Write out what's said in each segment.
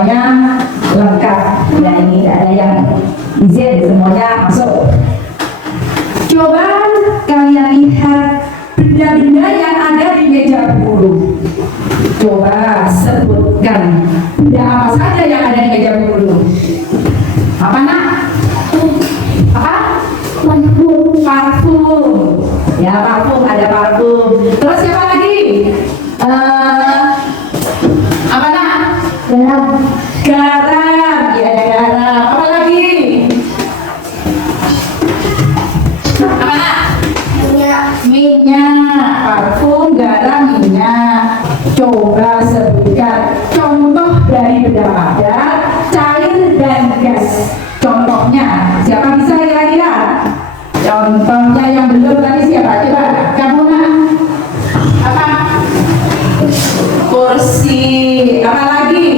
semuanya lengkap. Ya ini tidak ada yang izin, semuanya masuk. Coba kalian lihat benda-benda yang ada di meja guru. Coba sebutkan benda apa saja yang ada di meja guru. Apa nak? Apa? Parfum. Parfum. Ya parfum, ada parfum. Terus siapa lagi? Apa nak? Garam. Garam. Ya ada garam. Apa lagi? Apa nak? Minyak. Minyak. Parfum, garam, minyak. Coba sebutkan contoh dari benda padat, cair dan gas. Contohnya, siapa bisa kira-kira? Contohnya yang belum tadi siapa? Coba, kamu nak? Apa? Kursi. Apa lagi?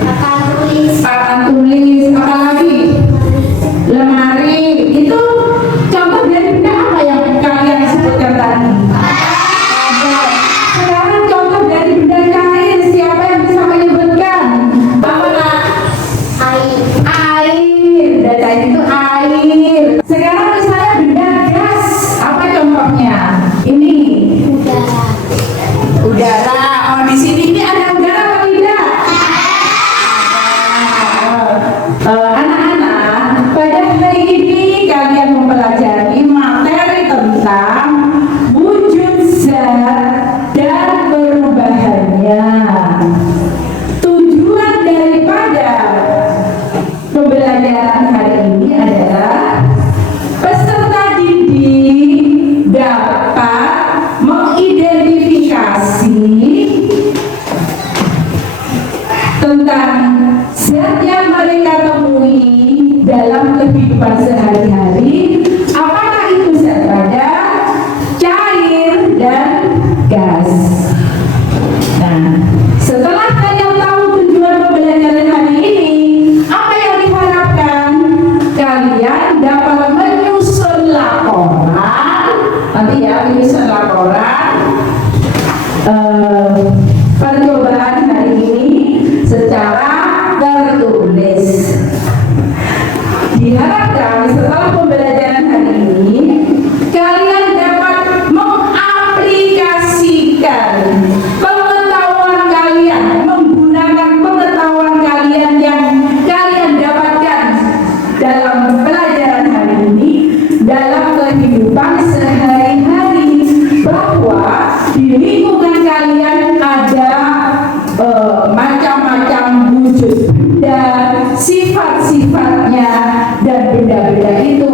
Papan tulis. Papan tulis. Apa lagi? Lemari. Itu contoh dari benda apa yang kalian sebutkan tadi? Sekarang contoh dari benda cair. Siapa yang bisa menyebutkan? Apa nak? Air. Air. Benda cair itu air. Sekarang misalnya benda gas. Apa contohnya? Ini. Udara. Udara. Oh di sini ini ada udara atau tidak? Anak-anak, pada hari ini kalian mempelajari materi tentang wujud zat dan perubahannya. Tujuan daripada pembelajaran hari ini adalah peserta didik dapat mengidentifikasi tentang zat yang mereka temui dalam kehidupan sehari-hari, apakah itu zat padat, cair, dan gas. Nah, setelah kalian tahu tujuan pembelajaran hari ini, apa yang diharapkan? Kalian dapat menyusun laporan, nanti ya menyusun laporan percobaan hari ini secara tertulis. Diharapkan setelah pembelajaran hari ini kalian dapat mengaplikasikan pengetahuan kalian, menggunakan pengetahuan kalian yang kalian dapatkan dalam pelajaran hari ini dalam kehidupan sehari-hari, bahwa di lingkungan kalian ada macam-macam wujud benda, sifat-sifatnya, dan benda-benda itu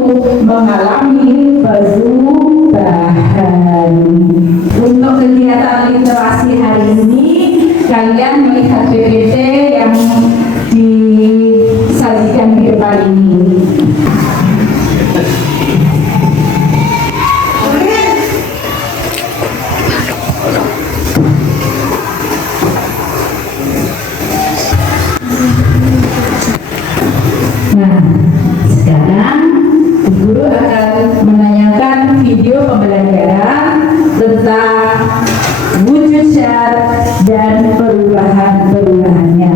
mengalami perubahan. Untuk kegiatan literasi hari ini, kalian melihat PPT yang disajikan di depan ini. Nah, sekarang guru akan menanyakan video pembelajaran tentang wujud zat dan perubahan-perubahannya.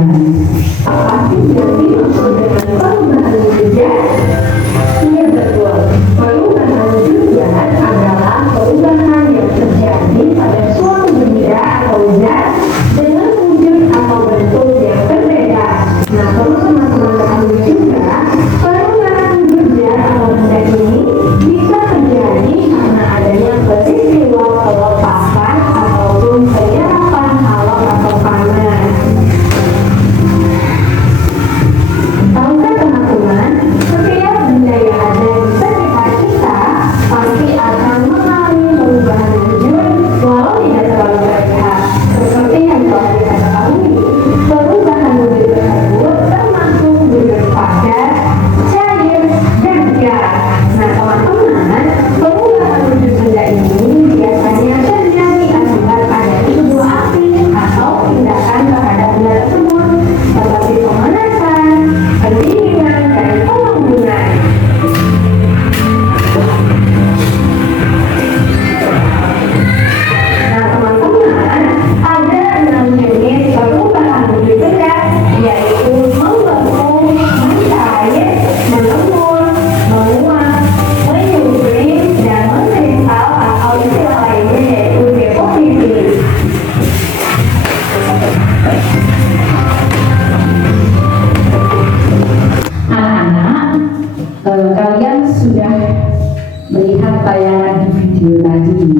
tayangan di video tadi.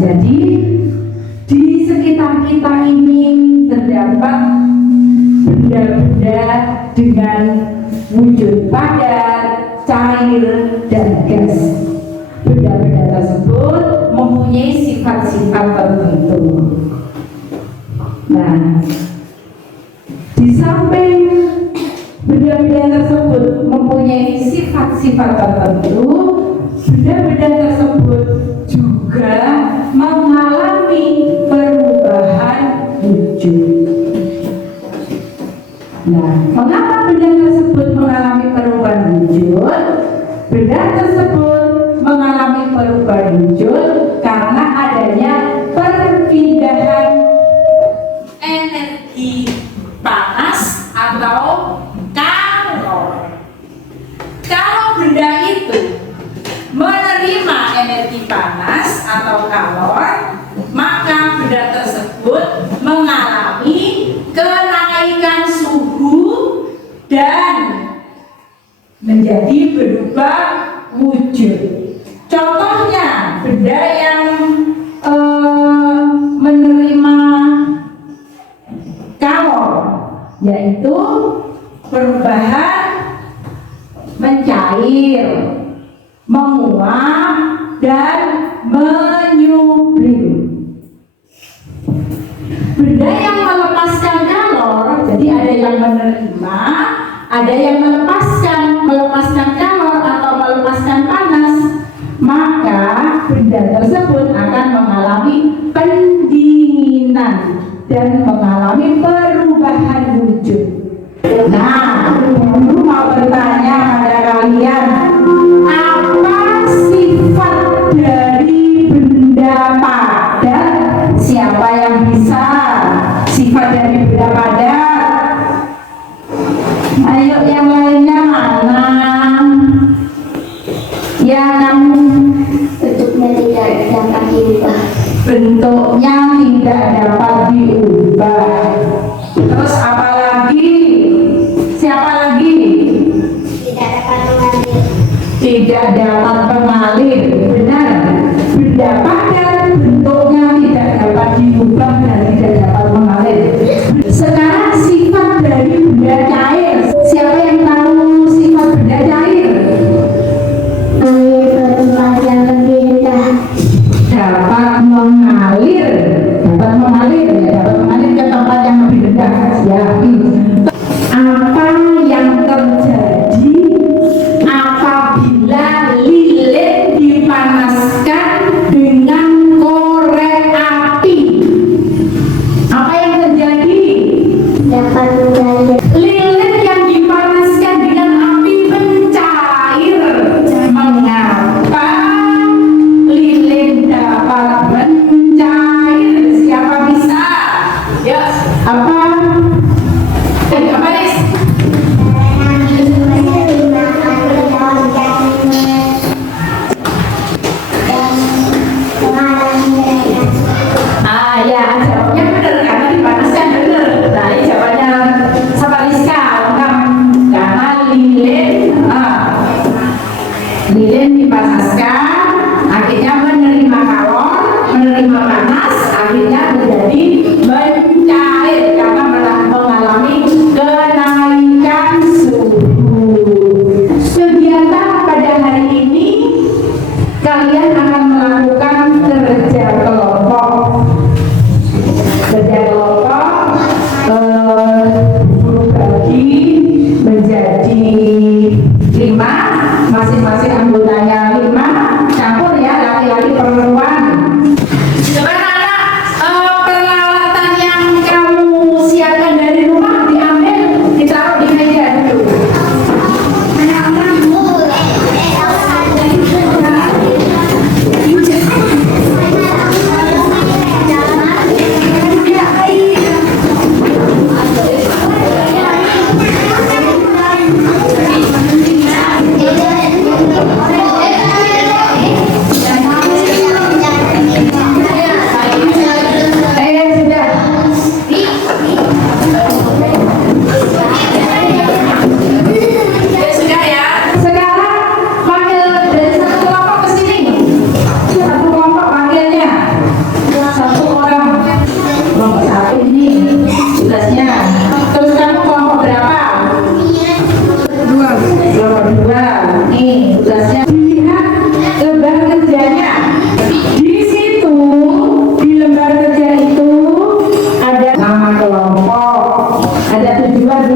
Jadi di sekitar kita ini terdapat benda-benda dengan wujud padat, cair, dan gas. Benda-benda tersebut mempunyai sifat-sifat tertentu. Nah, di samping benda-benda tersebut mempunyai sifat-sifat tertentu, benda-benda tersebut juga mengalami perubahan wujud. Nah, mengapa benda tersebut mengalami perubahan wujud? Benda tersebut mengalami perubahan wujud karena adanya perpindahan energi panas atau kalor. Kalau benda itu menerima energi panas atau kalor, maka benda tersebut mengalami kenaikan suhu dan menjadi berubah wujud. Contohnya benda yang menerima kalor, yaitu perubahan mencair, menguap, dan menyublim. Benda yang melepaskan kalor, jadi ada yang menerima, ada yang melepaskan kalor atau melepaskan panas, maka benda tersebut akan mengalami pendinginan dan mengalami perubahan wujud. Nah, aku mau bertanya pada kalian, apa sifat dari benda padat? Siapa yang bisa? Sifat dari benda padat? Ayo yang lainnya mana? Yang Bentuknya tidak dapat diubah. bentuknya tidak dapat diubah. Terus apa lagi? Siapa lagi? Tidak dapat mengalir. Tidak dapat mengalir. Benar. Benda padat bentuknya tidak dapat diubah dan tidak dapat mengalir. Sekarang sifat dari benda cair. Siapa yang tahu sifat benda cair? Mengalir ke tempat yang lebih rendah. Dapat mengalir ke tempat yang lebih rendah. Ya. Apa yang terjadi apabila lilin dipanaskan dengan korek api? Apa yang terjadi? Dapat mengalir. Lilin yang dipanaskan dengan api mencair. Mengapa lilin dapat mencair? Siapa bisa? Ya, apa? Apa nih?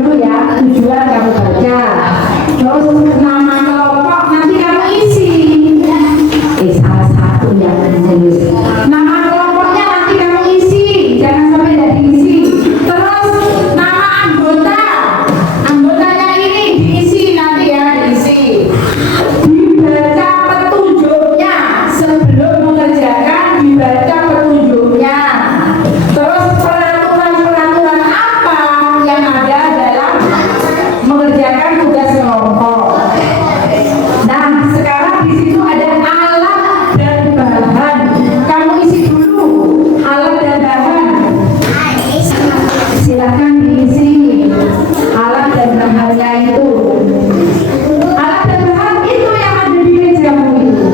dulu ya, tujuan kamu baca. Terus nama kelompok nanti kamu isi. Salah satu yang serius. Nama kelompoknya nanti kamu isi, jangan sampai tidak diisi. Terus nama anggota, anggotanya ini diisi nanti ya, diisi. Dibaca petunjuknya sebelum mengerjakan, dibaca petunjuknya. Terus peraturan-peraturan apa yang ada dalam mengerjakan tugas kelompok. Nah, sekarang di situ ada alat dan bahan. Kamu isi dulu alat dan bahan. Silakan diisi alat dan bahannya itu. Alat dan bahan itu yang ada di mejamu itu.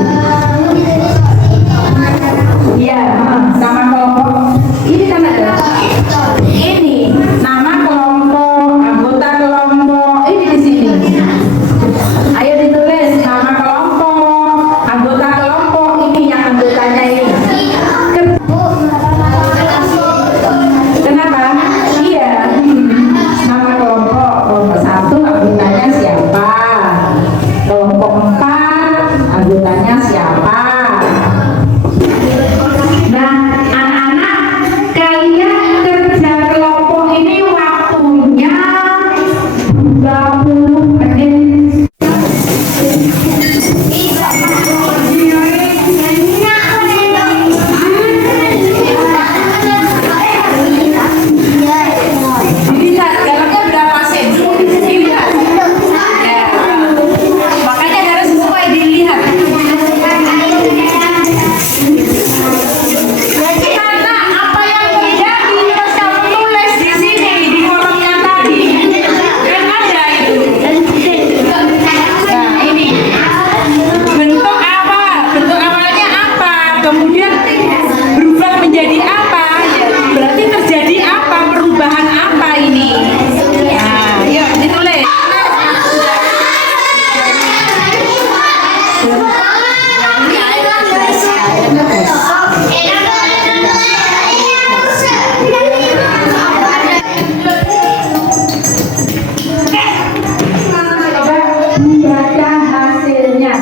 Iya, nama kelompok. Ini kan ada. Ini nama kelompok, anggota kelompok. Ini di sini. Ayo ditulis nama kelompok, anggota kelompok. Ini yang anggotanya ini. Kenapa? Iya. Nama kelompok, kelompok 1 anggotanya siapa? Kelompok 4 anggotanya siapa? Nah, anak-anak, kalian kerja kelompok ini waktunya 20 menit. Dilihat dalamnya berapa senti? Dilihat. Ya. Makanya harus sesuai dilihat. Jadi karena apa yang terjadi harus kamu tulis di sini di kolom yang tadi. Kan ada itu. Nah ini bentuk apa? Bentuk awalnya apa? Kemudian berubah menjadi apa? Berarti terjadi apa? Perubahan apa ini? Nah, yuk ditulis. Baca hasilnya.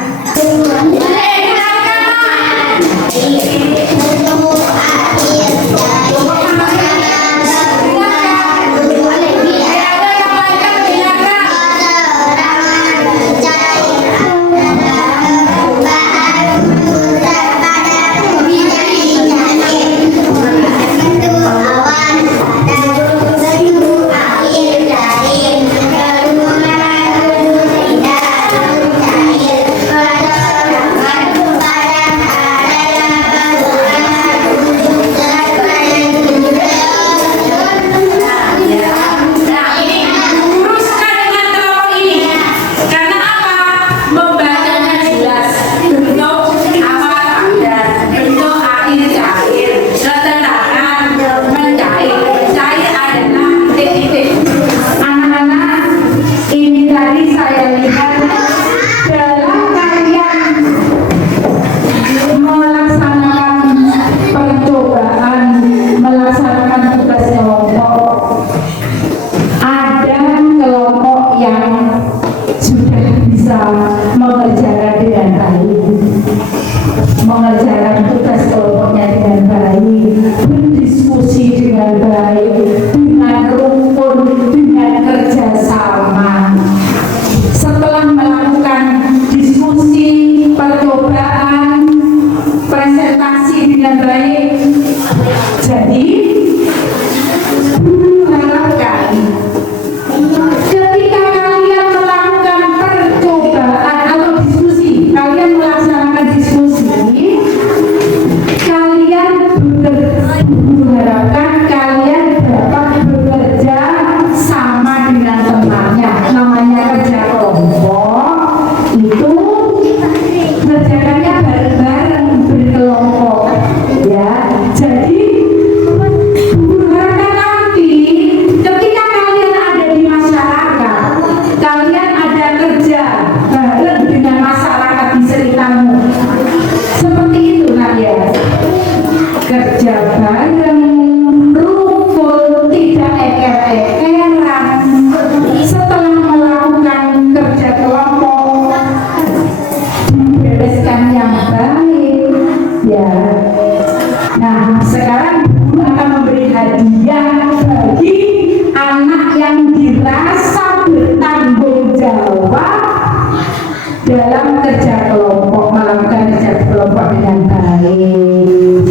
Nah ini uruskan dengan kelompok ini. Karena apa? Membacanya jelas. Bentuk awal dan bentuk akhir cair. Ketenangan mencair. Cair adalah titik-titik. Anak-anak, ini tadi saya lihat dalam kalian melaksanakan percobaan, melaksanakan tugas kelompok. Ada kelompok yang sudah bisa mengerjakan dengan baik, mengerjakan tugas kelompoknya dengan baik, berdiskusi dengan baik, dengan rukun, dengan kerjasama. Setelah melakukan diskusi, percobaan, presentasi dengan baik, jadi guru harapkan ketika kalian dalam kerja kelompok, melakukan kerja kelompok dengan baik.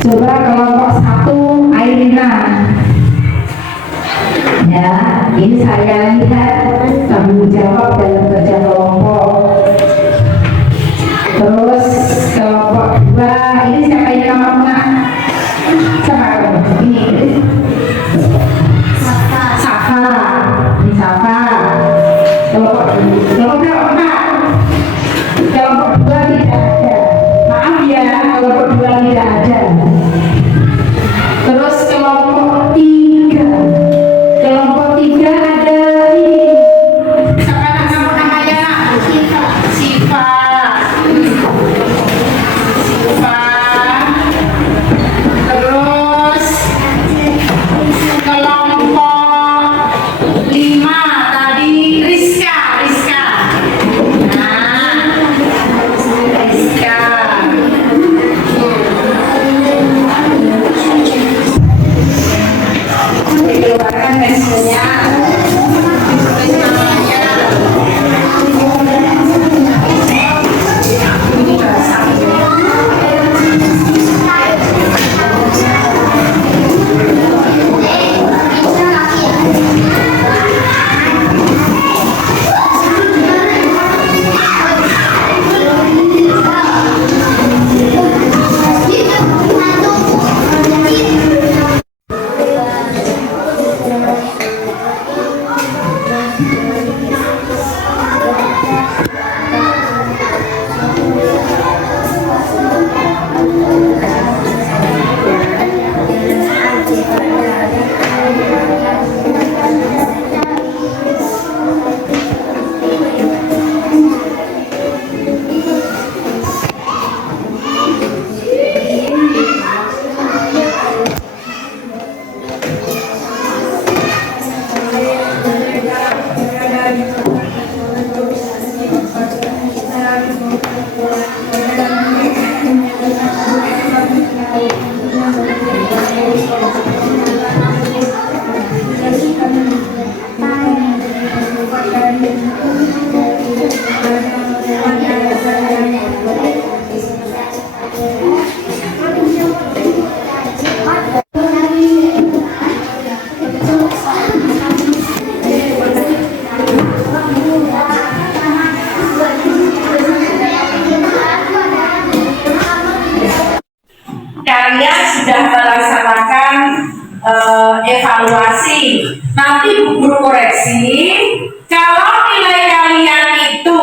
Coba kelompok 1 Airina. Ya, ini saya lihat tanggung jawab dalam kerja kelompok. Terus kelompok 2 ini siapa yang nama siapa kamu? Ini Safa. Ini Safa. Kelompok berapa? Kelompok 2 tidak ada. Maaf ya, kelompok 2 tidak ada. Terus kelompok 3. Kelompok 3 ada ini. Siapa kamu namanya? Siva. Siva. Terus kelompok 5 tadi Rizka. Nah, Rizka. Dikeluarkan pensilnya. Tulis namanya. Ini bahasa. Kalian sudah melaksanakan evaluasi. Nanti Bu Guru koreksi. Kalau nilai kalian itu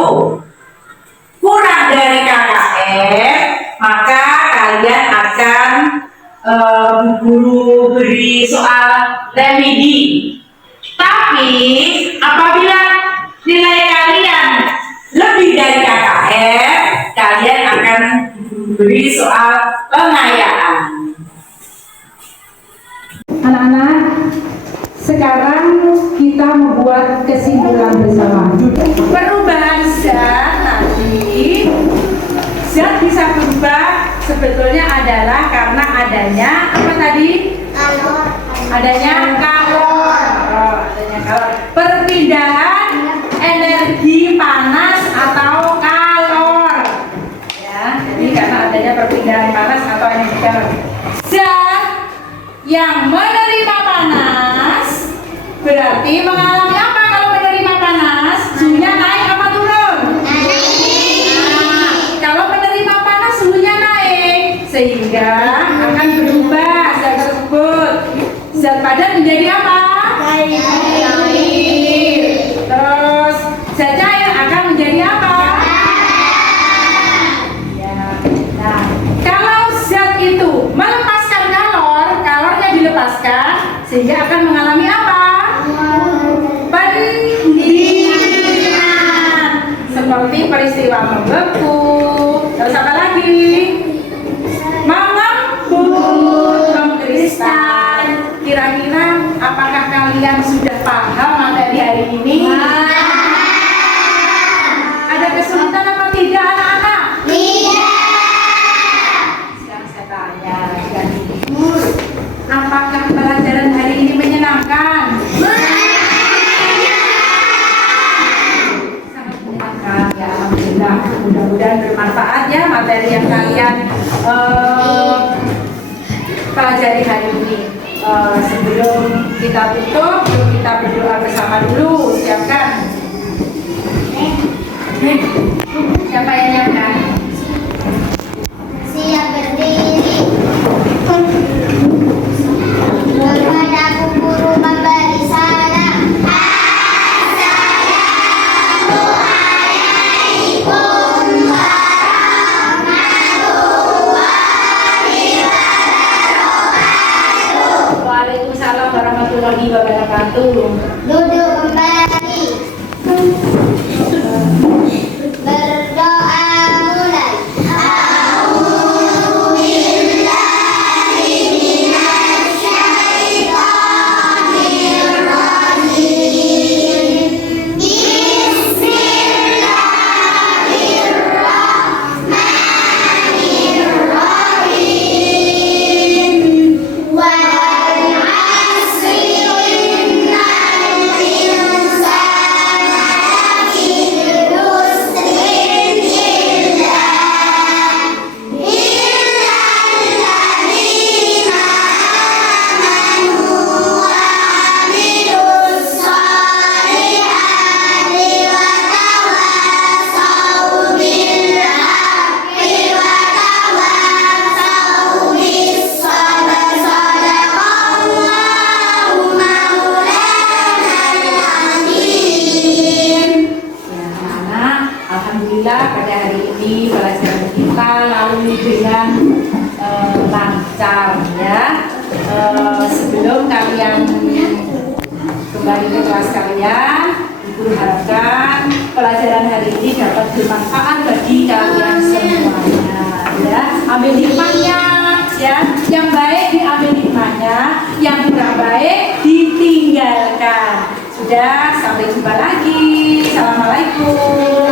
kurang dari KKM, maka kalian akan Bu Guru beri soal remedi. Tapi apabila nilai kalian lebih dari KKM, kalian akan beri soal pengayaan. Anak-anak, sekarang kita membuat kesimpulan bersama. Perubahan zat tadi, zat bisa berubah sebetulnya adalah karena adanya apa tadi? Adanya kalor. Adanya kalor. Perpindahan energi panas atau kalor. Ya, jadi karena adanya perpindahan panas atau energi kalor. Zat yang menerima panas berarti mengalami apa kalau menerima panas? Suhunya naik apa turun? Nah, kalau menerima panas suhunya naik sehingga akan berubah zat tersebut. Zat padat menjadi apa? Cair. Terus zat cair akan menjadi apa? Ya. Nah, kalau zat itu melepaskan kalor, kalornya dilepaskan sehingga akan mengalami apa? Pendinginan. Seperti peristiwa membeku. Terus apa lagi? Mengembun, mengkristal. Kira-kira apakah kalian sudah paham materi hari ini? Ada kesulitan apa tidak anak-anak? Sekarang saya tanya, dan Ibu, apakah pelajaran hari ini menyenangkan? Sangat menyenangkan ya. materi yang kalian pelajari hari ini. Sebelum kita tutup, yuk kita berdoa bersama dulu. Siapkan? Siapa yang nyiapkan? Siap berdiri. Kepada guru memberi salam. Waalaikumsalam warahmatullahi wabarakatuh. Duduk kembali. Berdoa mulai. Alhamdulillah pada hari ini pelajaran kita lalu dengan lancar ya. Sebelum kalian kembali ke kelas kalian, Ibu harapkan pelajaran hari ini dapat bermanfaat bagi kalian semuanya ya. Ambil hikmahnya ya, yang baik diambil hikmahnya, yang kurang baik ditinggalkan. Sudah, sampai jumpa lagi. Assalamualaikum.